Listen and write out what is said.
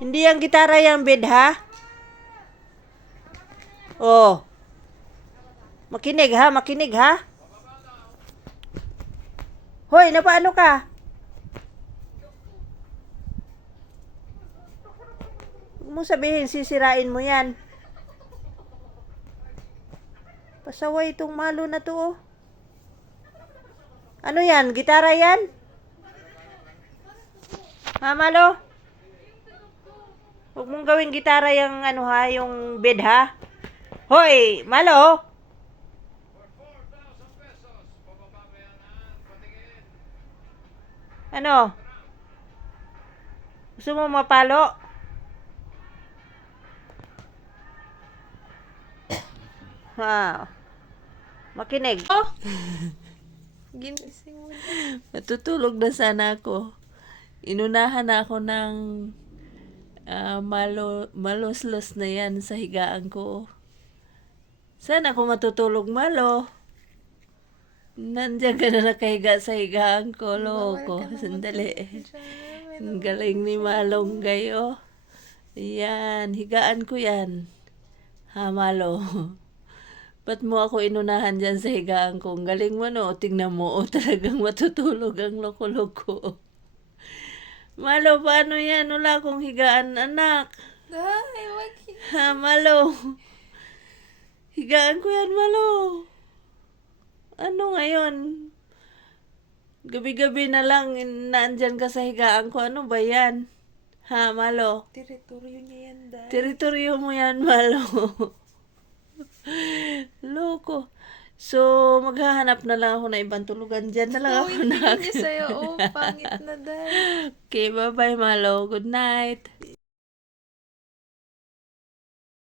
Hindi ang gitara yung bed, ha? Oh. Makinig, ha? Makinig, ha? Hoy, napaano ka? Huwag mo sabihin, sisirain mo yan. Pasaway itong malo na to, oh. Ano yan? Gitara yan? Ha, malo? Huwag mong gawing gitara yung ano ha, yung bed ha. Hoy, malo! Ano? Gusto mo mapalo? Ha. Makinig. Oh! Ginising mo. Matutulog na sana ako. Inunahan na ako ng ah, malo, maloslos na yan sa higaan ko. Sana ako matutulog malo. Nandiyan ka na nakahiga sa higaan ko, loko. Sandali. Ang galing ni Malong gayo. Yan, higaan ko yan. Ha, Malo. Ba't mo ako inunahan dyan sa higaan ko? Ang galing mo, no? Tingnan mo, oh, talagang matutulog ang loko-loko. Malo, paano yan? Wala akong higaan, anak. Ay, wag. Ha, Malo. Higaan ko yan, Malo. Ano ngayon? Gabi-gabi na lang, naandyan ka sa higaan ko. Ano ba yan? Ha, Malo? Teritoryo niya yan, dad. Teritoryo mo yan, Malo. Loko. So, maghahanap na lang ako ng ibang tulugan dyan na lang ako na. niya sa'yo. Oh, pangit na, dad. Okay, bye-bye, Malo. Good night.